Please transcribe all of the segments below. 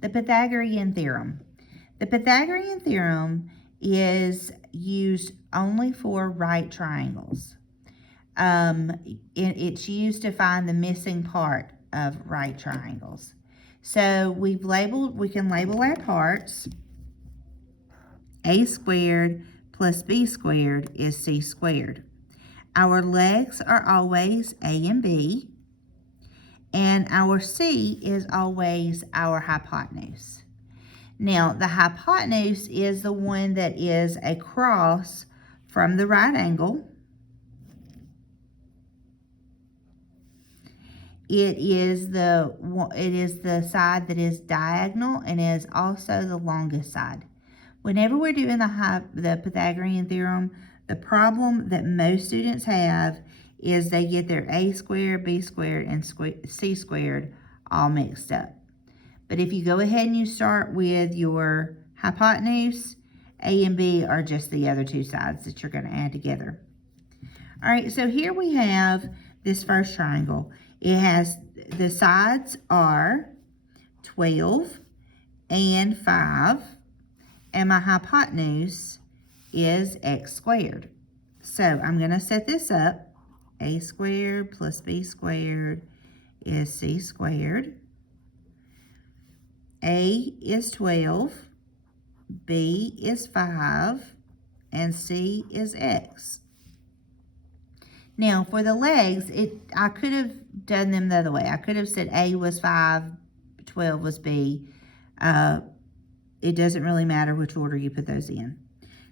The Pythagorean Theorem. The Pythagorean Theorem is used only for right triangles. It's used to find the missing part of right triangles. So we can label our parts. A squared plus B squared is C squared. Our legs are always A and B, and our C is always our hypotenuse. Now, the hypotenuse is the one that is across from the right angle. It is the side that is diagonal and is also the longest side. Whenever we're doing the Pythagorean theorem, the problem that most students have is they get their A squared, B squared, and C squared all mixed up. But if you go ahead and you start with your hypotenuse, A and B are just the other two sides that you're going to add together. All right, so here we have this first triangle. It has, the sides are 12 and 5, and my hypotenuse is x squared. So I'm going to set this up. A squared plus B squared is C squared. A is 12, B is 5, and C is x. Now, for the legs, I could have done them the other way. I could have said A was 5, 12 was B. It doesn't really matter which order you put those in.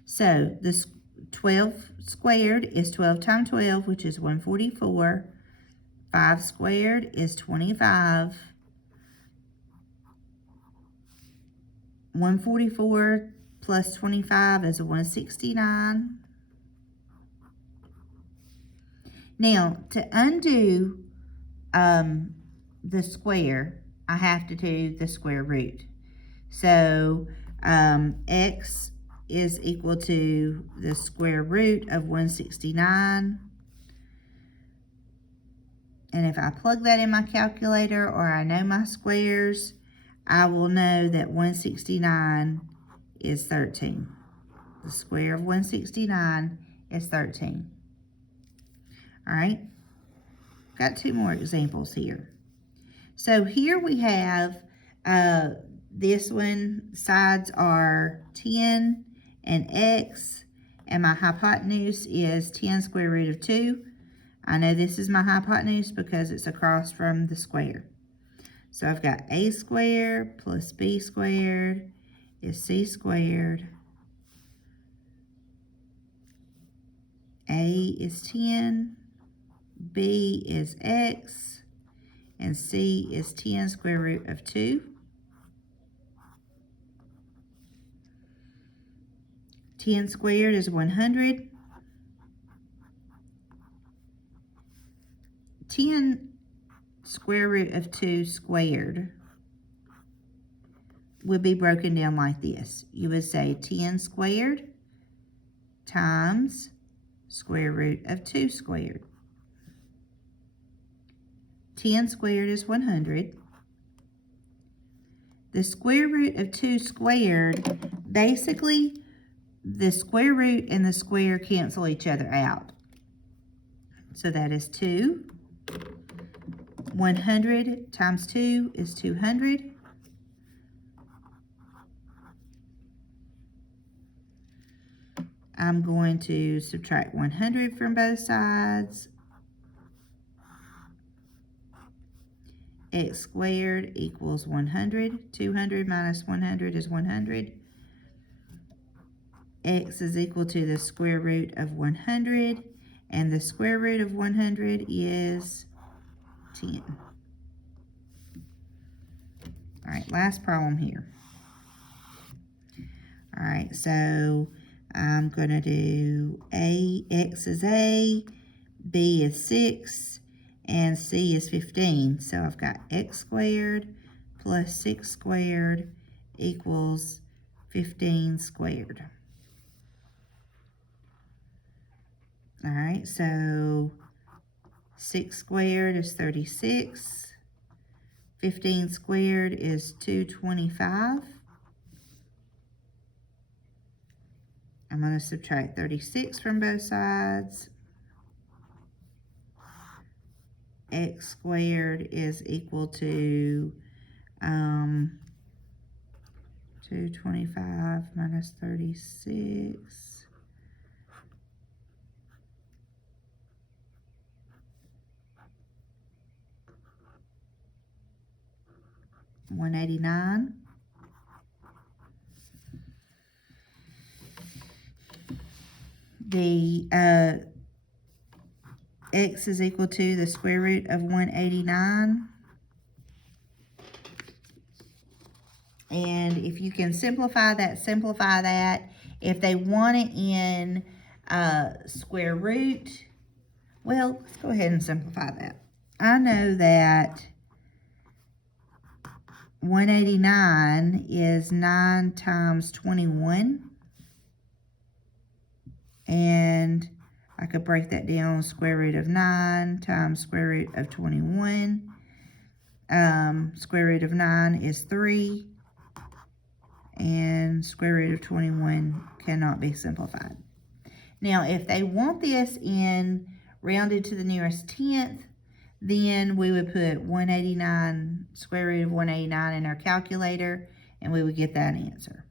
So, this 12 squared is 12 times 12, which is 144. 5 squared is 25. 144 plus 25 is 169. Now, to undo the square, I have to do the square root. So, x is equal to the square root of 169. And if I plug that in my calculator, or I know my squares, I will know that 169 is 13. The square of 169 is 13. All right, got two more examples here. So here we have this one, sides are 10 and x, and my hypotenuse is 10 square root of 2. I know this is my hypotenuse because it's across from the square. So I've got A squared plus B squared is C squared. A is 10, B is x, and C is 10 square root of 2. 10 squared is 100. 10 square root of 2 squared would be broken down like this. You would say 10 squared times square root of 2 squared. 10 squared is 100. The square root of 2 squared, basically, the square root and the square cancel each other out. So that is 2. 100 times 2 is 200. I'm going to subtract 100 from both sides. X squared equals 100. 200 minus 100 is 100. X is equal to the square root of 100, and the square root of 100 is 10. All right, last problem here. All right, so I'm going to do x is A, B is 6, and C is 15. So I've got x squared plus 6 squared equals 15 squared. All right, so 6 squared is 36. 15 squared is 225. I'm going to subtract 36 from both sides. X squared is equal to 225 minus 36. 189. The x is equal to the square root of 189. And if you can simplify that, simplify that. If they want it in square root, well, let's go ahead and simplify that. I know that 189 is 9 times 21. And I could break that down, square root of 9 times square root of 21. Square root of 9 is 3. And square root of 21 cannot be simplified. Now, if they want this in rounded to the nearest tenth, then we would put 189, square root of 189 in our calculator, and we would get that answer.